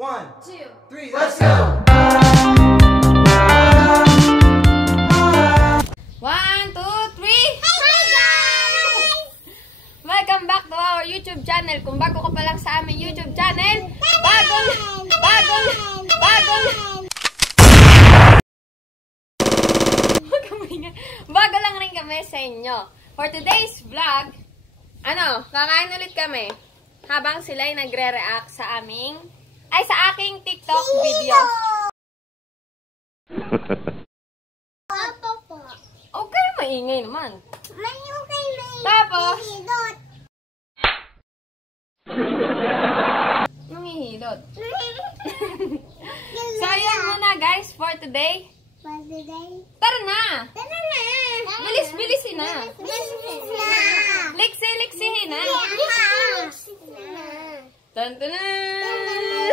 1, 2, 3, let's go! 1, 2, 3! Hi guys! Welcome back to our YouTube channel. Kung bago ka pa lang sa aming YouTube channel, bago lang rin kami sa inyo. For today's vlog, kakain ulit kami habang sila ay nagre-react sa aking TikTok video. Okay, maingay naman. Tapos, nangihilot. So, yun muna guys for today. Tara na! Bilis-bilisin na. Liksi-liksihin na. Tantanan!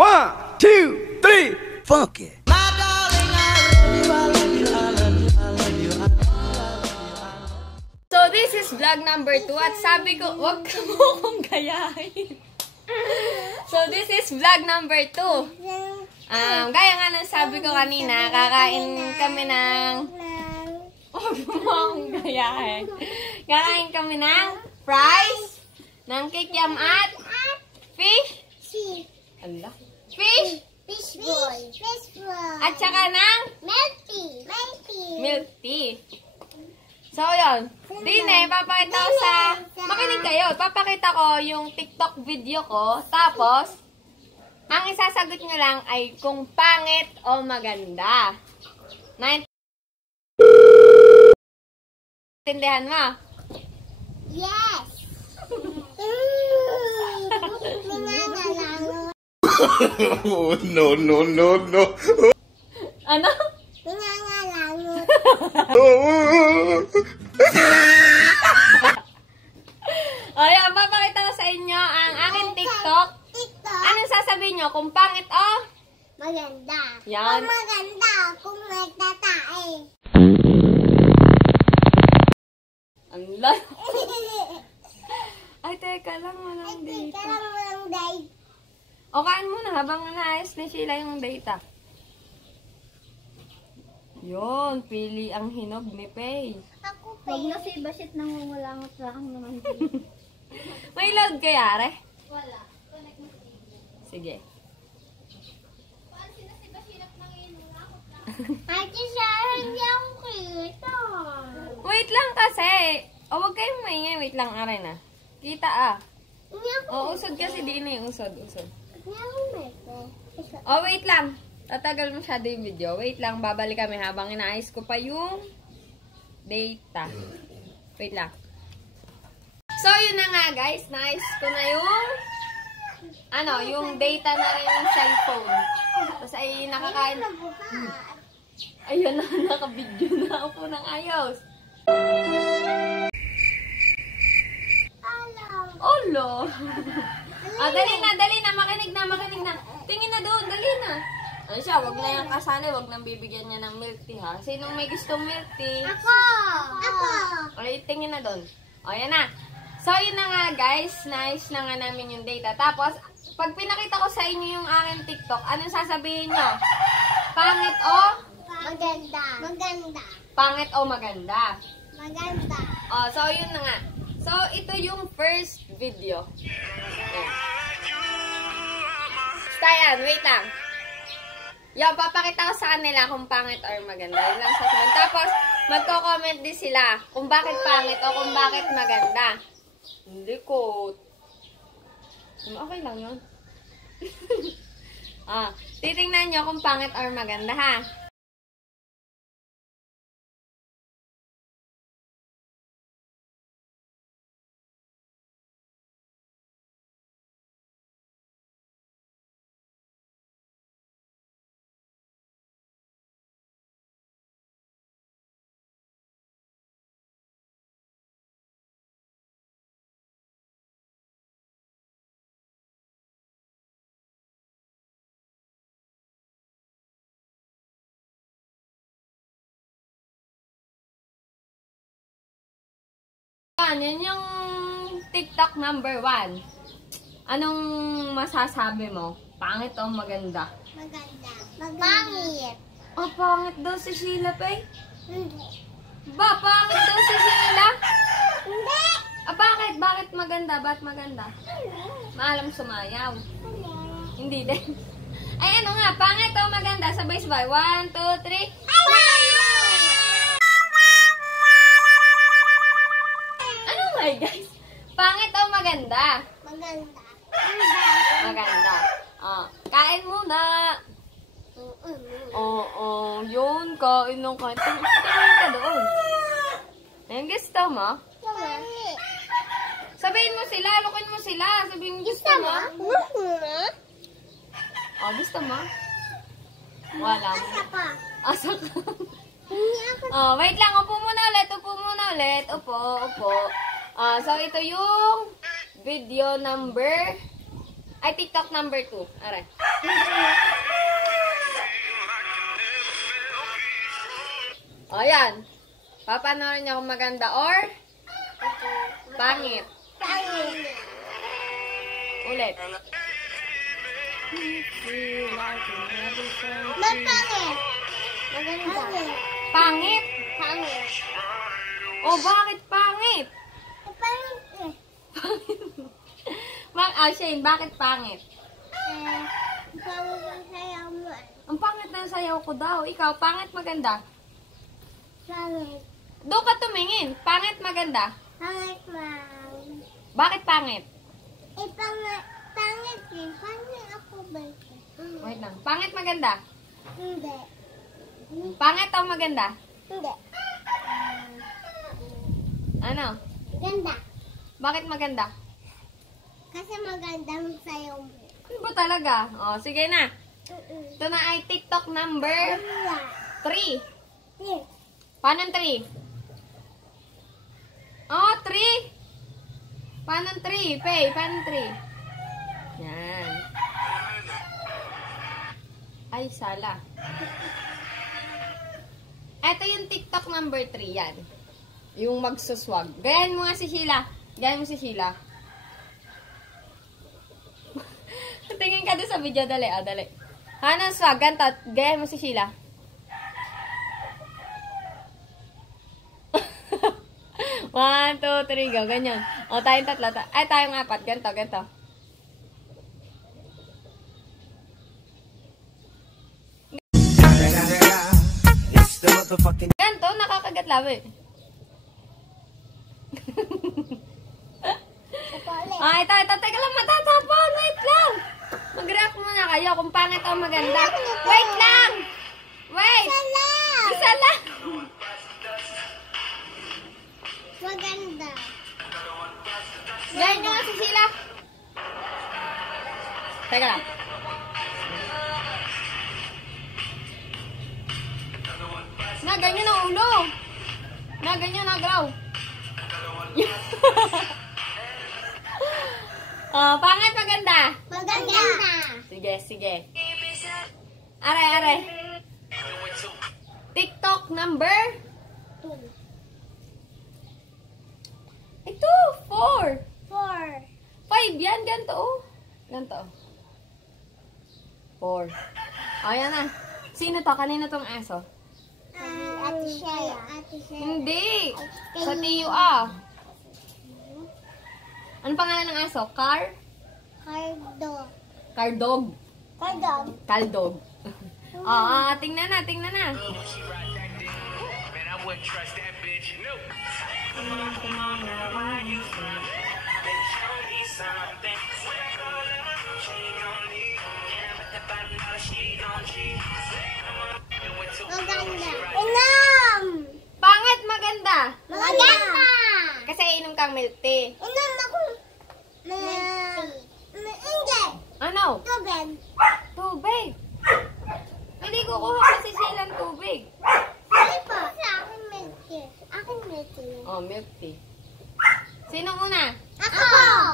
1, 2, 3, funk it! So, this is vlog number 2 at sabi ko, wag ka mo kong gayahin. So, this is vlog number 2. Gaya nga ng sabi ko kanina, kakain kami ng... Wag mo akong gayahin. Kakain kami ng fries, ng kikiam at fish. Allah. Fish ball. At saka ng milk tea. So, yun. Dine, papakita ko makinig kayo. Papakita ko yung TikTok video ko. Tapos, ang isasagot nyo lang ay kung pangit o maganda. Naintindihan mo? Yes! No. Ano? Ayan, papakita ko sa inyo ang aking TikTok. Anong sasabihin nyo? Kung pangit o? Maganda. Yan. Kung maganda, kung nagtatae. Ang lalo. Ay, teka lang, walang data. Walang date. O, kain muna habang naayos ni Sheila yung data. Yun, pili ang hinog ni Pei. Ako pa. Huwag na si Basit nangungulangot lang naman. May load kaya, Re? Wala. Sige. Ate Sarah, hindi ako kita. Wait lang kasi. O, huwag kayong maingay. Wait lang, aray na. Kita Hindi ako. O, usod kasi din eh. Usod. Hindi ako mete. O, wait lang. Tatagal masyado yung video. Wait lang, babalik kami habang inaayos ko pa yung data. Wait lang. So, yun na nga guys. Naayos ko na yung data na rin yung cellphone. Tapos ay nakakain. Ayun na, naka-video na ako ng ayos. Olo! Dali na. Makinig na. Tingin na doon, dali na. Ay siya, wag na yung kasali, wag nang bibigyan niya ng milk tea ha. Sinong may gustong milk tea? Ako! Ay, tingin na doon. O, yan na. So, yun na nga guys. Nice na nga namin yung data. Tapos, pag pinakita ko sa inyo yung aking TikTok, anong sasabihin nyo? Pangit o? Maganda. Pangit o maganda? Maganda. O, so, yun na nga. So, ito yung first video. Ayan. Basta yan, wait lang. Yo, papakita ko sa kanila kung pangit or maganda. Yun lang sasabihin. Tapos, magko-comment din sila kung bakit pangit o kung bakit maganda. Hindi ko. Okay lang yun. Titingnan nyo kung pangit or maganda ha. Yan yung TikTok number 1. Anong masasabi mo? Pangit o maganda? Maganda. Pangit. Oh, pangit daw si Sheila, Pay. Hindi. Ba, pangit daw si Sheila? Hindi. Ah, bakit? Bakit maganda? Ba't maganda? Maalam sumayaw. Hindi din. Ay, ano nga? Pangit o maganda? Sabay-sabay. 1, 2, 3. Ano nga, guys? Pangit o maganda? Maganda. Maganda. Kain muna. Oo, yun. Kain ng kain. Tingin ka doon. Ayun, gusto mo? Pangit. Sabihin mo sila. Lukin mo sila. Sabihin mo, gusto mo? Oh, gusto mo? Wala mo. Asa pa. Asa ka. Hindi ako. Oh, wait lang. Upo muna ulit. Upo muna ulit. Upo. So, ito yung video number... Ay, TikTok number 2. Aray. O, yan. Papanoorin niyo kung maganda or pangit. Pangit. Ulit. Ba't pangit? Maganda. Pangit? Pangit. O, bakit pangit? Pangit eh. Shane, bakit pangit? Pangit ang sayaw mo eh. Ang pangit na sayaw ko daw. Ikaw, pangit maganda? Pangit. Doon ka tumingin. Pangit maganda? Pangit man. Bakit pangit? Eh, pangit eh. Pangit ako ba? Wait lang. Pangit maganda? Hindi. Pangit o maganda? Hindi. Ano? Ganda. Bakit maganda? Kasi magandang sayaw mo. Ano ba talaga? O, sige na. Ito na ay TikTok number 3. Paano 3? Oh, 3. Paano 3? Pay, paano 3? Yan. Ay, sala. Ito yung TikTok number 3, yan. Yung magsuswag. Gayan mo nga si Sheila. Gayan mo si Sheila. Tingin ka doon sa video, dali. Dali. Hanang swag, ganito. Gayan mo si Sheila. One, two, three, go. Ganyan. O, tayong tatlo. Ay, tayong apat. Ganito. Ganito, nakakagat labi. Ah, ito. Teka lang, matatapon. Wait lang. Mag-react muna kayo kung pangit o maganda. Wait lang. Wait. Isa lang. Maganda. Gayan nyo nga si Sheila. Teka lang. Na, ganyan ang ulo. Na, ganyan ang graw. Pangit maganda. Maganda. Sige. Aray. TikTok number? Ito, 4. 5 yan, ganito. Ganito. 4. O, yan na. Sino to? Kanina tong aso? Ate Shaya. Hindi. Sa Tiyo, Ano pangalan ng aso? Cardog. Caldog. Tingnan na. Maganda. Inom! Pangit maganda. Maganda! Kasi inom kang milk tea. Inom ako. Hindi. Ano? Tubig. Tubig. Hindi kukuha kasi silang tubig. Hindi po. Sa akin milk tea. Akin milk tea. Oh, milk tea. Sino una? Ako!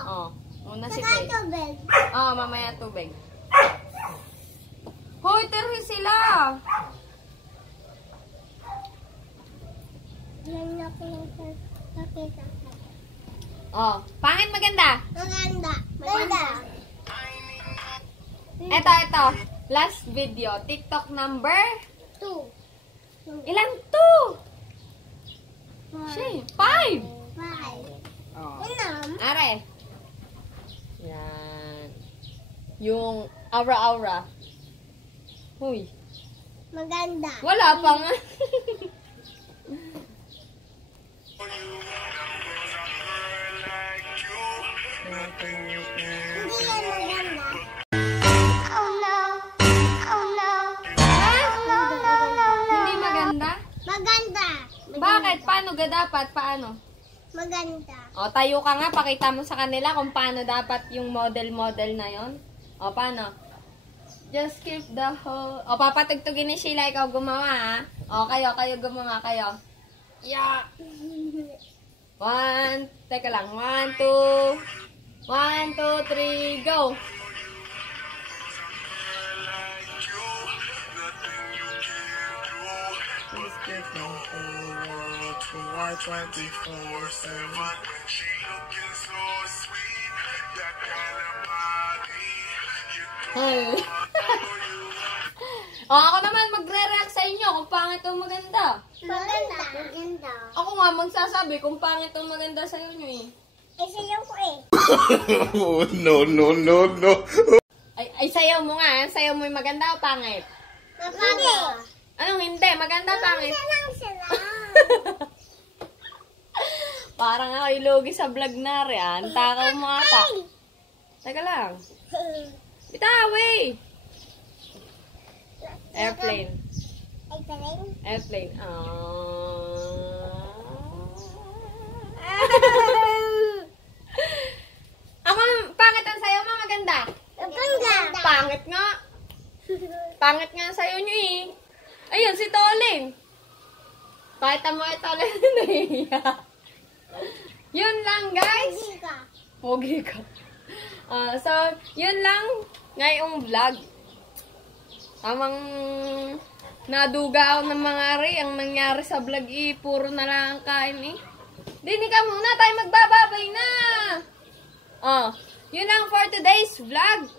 Oh, una si Saka Kay. tubig. Oh, mamaya tubig. Hoy, terhi sila. Yan ako nakita. Oh, pangit maganda. Maganda. Maganda. Ito. Last video. TikTok number? 2. Ilan? 2. 5. 5. Oh. Enam. Are. Yan. Yung aura-aura. Huy. Maganda. Wala pa nga. Hindi yan maganda. Oh no. Oh no. Ha? No, no, no, no. Hindi maganda? Maganda. Bakit? Paano ga dapat? Paano? Maganda. O, tayo ka nga. Pakita mo sa kanila kung paano dapat yung model-model na yon. O, paano? Just keep the whole... O, papatugtugin ni Sheila. Ikaw gumawa, ha? O, kayo gumawa, kayo. Yeah. Teka lang. 1, 2... 1, 2, 3, go! Please keep the whole to our 24/7. O, ako naman magre-react sa inyo kung pangit o maganda. Maganda. Maganda. Ako nga magsasabi kung pangit o maganda sa inyo eh. Sayaw ko eh. Oh, no. Ay, sayaw mo nga. Sayaw mo yung maganda o pangit? Maganda. Anong hindi? Maganda, pangit? Sila. Parang ako ilugi sa vlog na rin. Takaw mo ata. Teka lang. Bitawi! Airplane. Airplane. Ako, pangit ang sayo mo, maganda. Maganda. Pangit nga. Pangit nga ang sayo nyo eh. Ayun, si Tolin. Pakita mo kay Tolin. Nahiya. Yun lang, guys. Pogi ka. So, yun lang ngayong vlog. Tamang naduga ako ng mga ari. Ang nangyari sa vlog puro na lang ang kain eh. Dini ka muna, tayo magbababay na. Yun lang for today's vlog.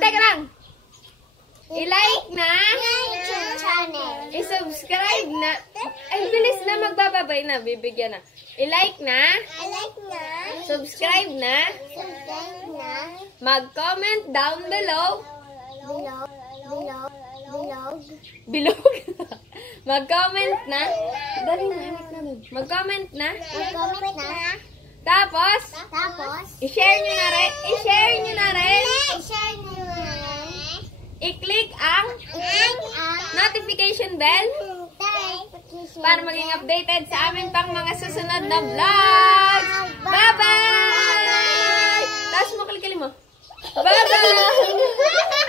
Teka lang. I-like na. Channel. I-subscribe na. Ay, bilis na, magbababay na. Bibigyan na. I-like na. Subscribe na. Mag-comment down below. Bilog. Mag-comment na. Dali na, anak na dun. Mag-comment na. Tapos, i-share nyo na rin. I-click ang notification bell para maging updated sa amin pang mga susunod na vlogs. Bye-bye! Tapos mo, kilikili mo. Bye-bye!